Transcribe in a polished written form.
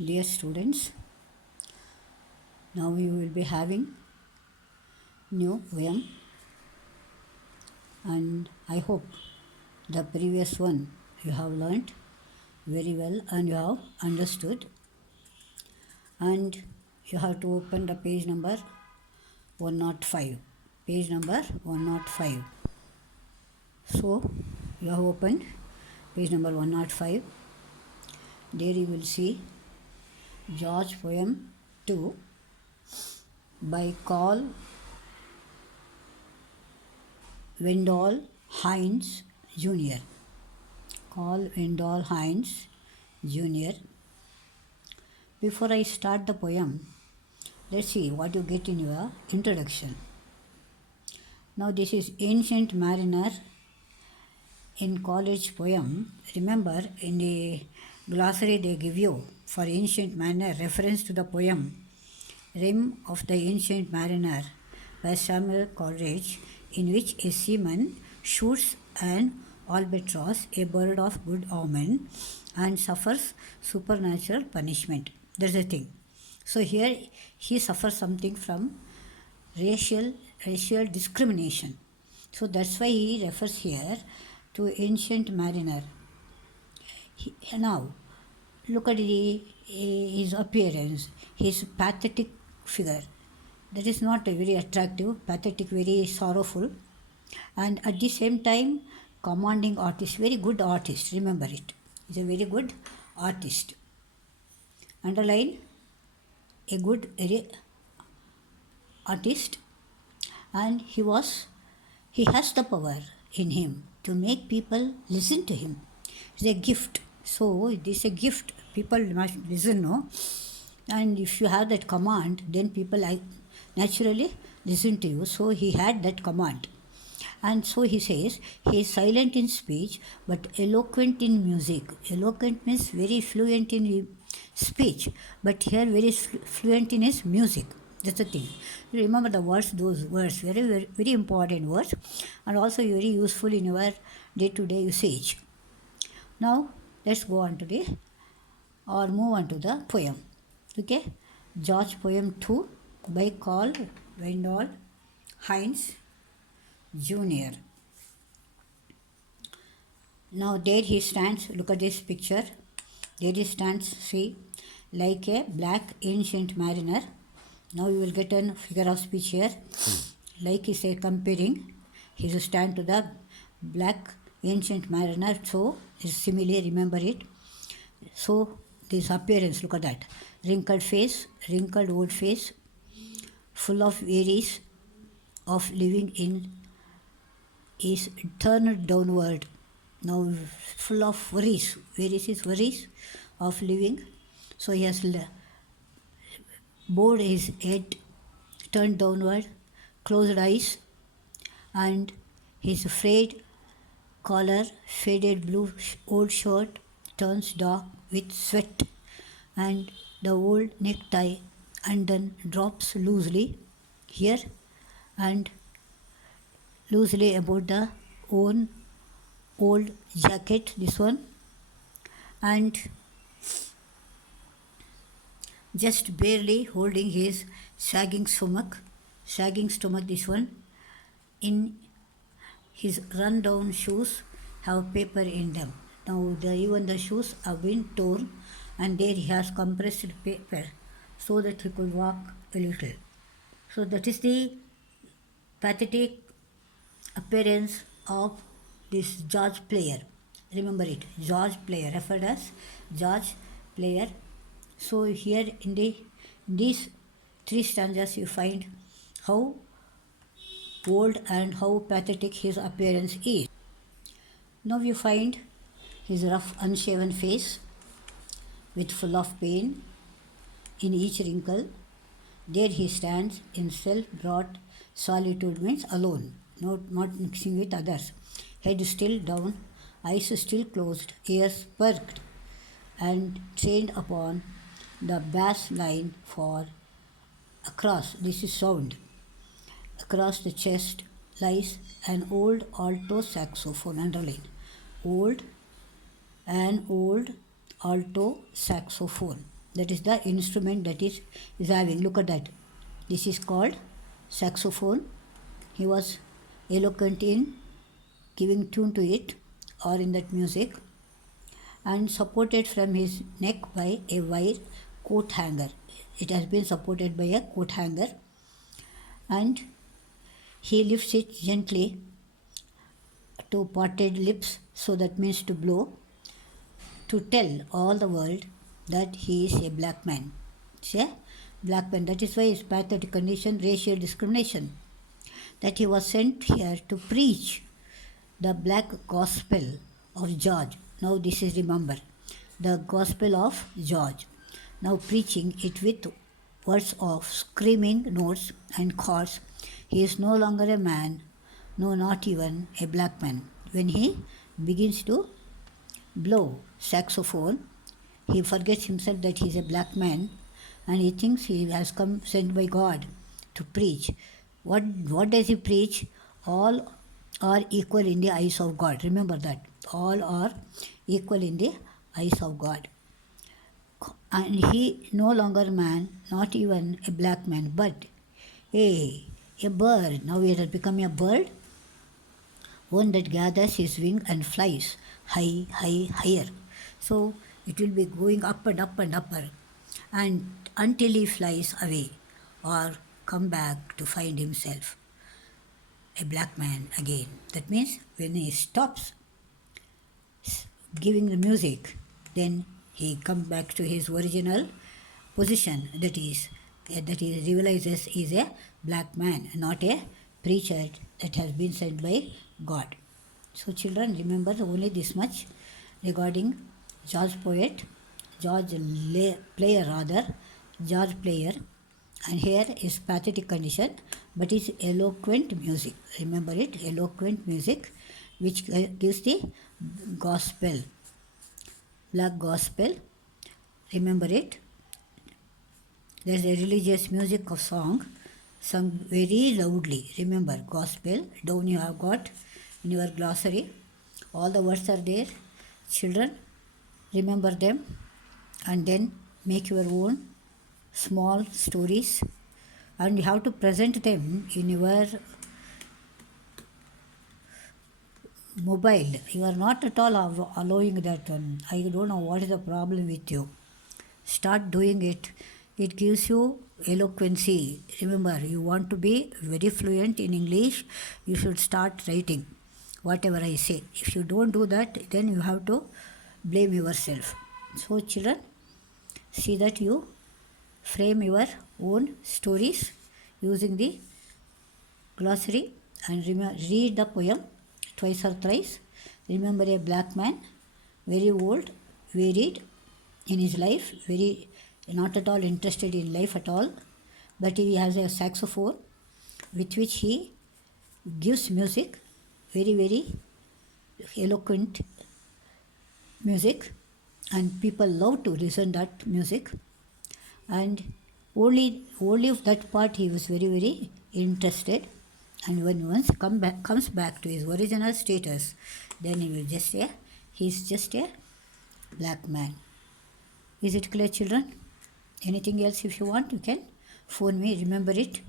Dear students, now you will be having new poem, and I hope the previous one you have learnt very well and you have understood, and you have to open the page number 105. Page number 105. So you have opened page number 105. There you will see George poem 2 by Carl Wendell Hines Jr. Carl Wendell Hines Jr. Before I start the poem, let's see what you get in your introduction. Now this is Ancient Mariner in college poem. Remember, in the glossary they give you for Ancient Mariner reference to the poem Rim of the Ancient Mariner by Samuel Coleridge, in which a seaman shoots an albatross, a bird of good omen, and suffers supernatural punishment. That's the thing. So here he suffers something from racial discrimination. So that's why he refers here to Ancient Mariner. Now, look at his appearance, his pathetic figure. That is not very attractive, pathetic, very sorrowful, and at the same time, commanding artist, very good artist. Remember it. He's a very good artist. Underline a good artist, and he has the power in him to make people listen to him. It's a gift. So it is a gift. People must listen, no? And if you have that command, then people naturally listen to you. So he had that command. And so he says, he is silent in speech but eloquent in music. Eloquent means very fluent in speech, but here very fluent in his music. That's the thing. Remember the words, those words, very, very, very important words, and also very useful in your day-to-day usage. Now, let's go on to move on to the poem. Okay? George poem 2 by Carl Wendell Hines Jr. Now there he stands, look at this picture. There he stands, see, like a black ancient mariner. Now you will get a figure of speech here. Like he said, comparing his stand to the black ancient mariner. So it's simile, remember it. So this appearance, look at that. Wrinkled face, wrinkled old face, full of worries of living in, is turned downward. Now full of worries. Worries is worries of living. So he has bowed his head, turned downward, closed eyes, and his frayed collar, faded blue old shirt turns dark with sweat, and the old necktie undone drops loosely here and loosely about the old jacket, this one, and just barely holding his sagging stomach, this one. In his run-down shoes have paper in them. Now even the shoes have been torn, and there he has compressed paper so that he could walk a little. So that is the pathetic appearance of this George Player. Remember it, George Player, referred as George Player. So here in these three stanzas you find how old and how pathetic his appearance is. Now you find his rough unshaven face with full of pain in each wrinkle. There he stands in self-brought solitude, means alone, not mixing with others. Head still down, eyes still closed, ears perked and trained upon the bass line for across, this is sound, across the chest lies an old alto saxophone, underline, an old alto saxophone. That is the instrument that is having. Look at that. This is called saxophone. He was eloquent in giving tune to it or in that music, and supported from his neck by a wire coat hanger. It has been supported by a coat hanger, and he lifts it gently to parted lips, so that means to blow, to tell all the world that he is a black man. It's a black man. That is why his pathetic condition, racial discrimination. That he was sent here to preach the black gospel of George. Now this is, remember, the gospel of George. Now preaching it with words of screaming notes and chords. He is no longer a man, no, not even a black man. When he begins to blow saxophone, he forgets himself that he is a black man, and he thinks he has come sent by God to preach. What does he preach? All are equal in the eyes of God. Remember that. All are equal in the eyes of God. And he no longer man, not even a black man, but a bird. Now he has become a bird, one that gathers his wing and flies higher. So it will be going up and up and upper, and until he flies away or come back to find himself a black man again. That means when he stops giving the music, then he comes back to his original position, that he realizes he is a black man, not a preacher that has been sent by God. So children, remember only this much regarding George Player, and here is pathetic condition, but is eloquent music. Remember it, eloquent music, which gives the gospel, black gospel. Remember it. There's a religious music of song sung very loudly. Remember, gospel. Down you have got in your glossary. All the words are there. Children, remember them, and then make your own small stories, and you have to present them in your mobile. You are not at all allowing that one. I don't know what is the problem with you. Start doing it. It gives you eloquency. Remember, you want to be very fluent in English, you should start writing whatever I say. If you don't do that, then you have to blame yourself. So children, see that you frame your own stories using the glossary, and read the poem twice or thrice. Remember a black man, very old, varied in his life, very not at all interested in life at all, but he has a saxophone with which he gives music, very, very eloquent music, and people love to listen that music, and only that part he was very, very interested. And when once comes back to his original status, then he's just a black man. Is it clear, children? Anything else if you want, you can phone me. Remember it.